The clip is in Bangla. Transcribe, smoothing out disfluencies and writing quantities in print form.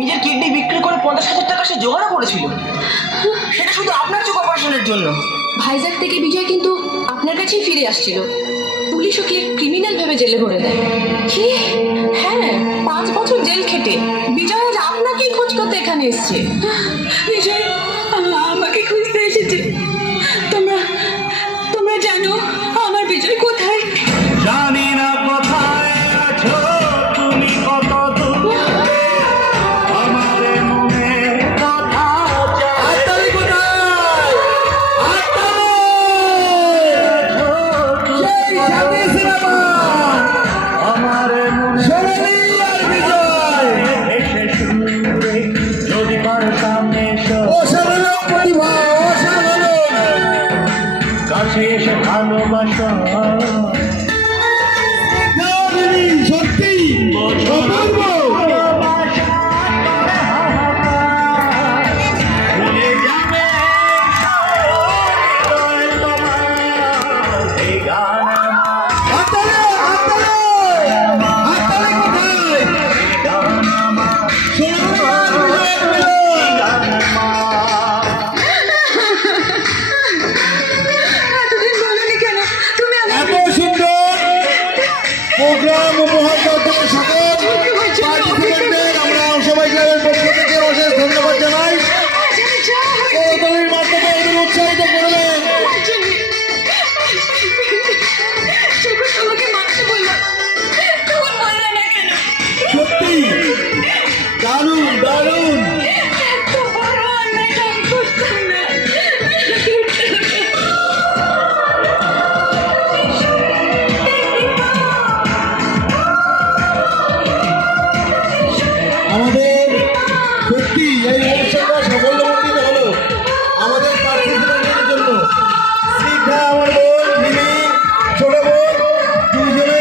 নিজের কিডনি বিক্রি করে 50,000 টাকা সে জোগাড়ও করেছিল, সেটা শুধু আপনার চোখ অপারেশনের জন্য। ভাইজাগ থেকে বিজয় কিন্তু আপনার কাছেই ফিরে আসছিল। পুলিশ ওকে ক্রিমিনাল ভেবে জেলে ভরে দেয়। কি? হ্যাঁ, 5 বছর জেল খেটে বিজয় আজ আপনাকেই খোঁজ করতে এখানে এসছে। বিজয় আমাকে খুঁজতে এসেছে। তোমরা তোমরা জানো আমার বিজয় কোথায়? জানি না কোথায় আছো তুমি, কত দূরে আমার মনে কথা চাই। কোথায় আমার মনে এসে শুনবে যদি পারতাম এসো কাছে এসে ভালোবাসা। সত্যি ভুলে যাবে এই গান এত সুন্দর প্রোগ্রাম উপহার দেওয়ার জন্য সকল পার্টিসিপেন্টদের আমরা সবাই ক্লাবের পক্ষ থেকে অশেষ ধন্যবাদ জানাই। করতালির মাধ্যমে এদের উৎসাহিত করবেন। সত্যি দারুণ দারুণ। আমাদের সত্যি এই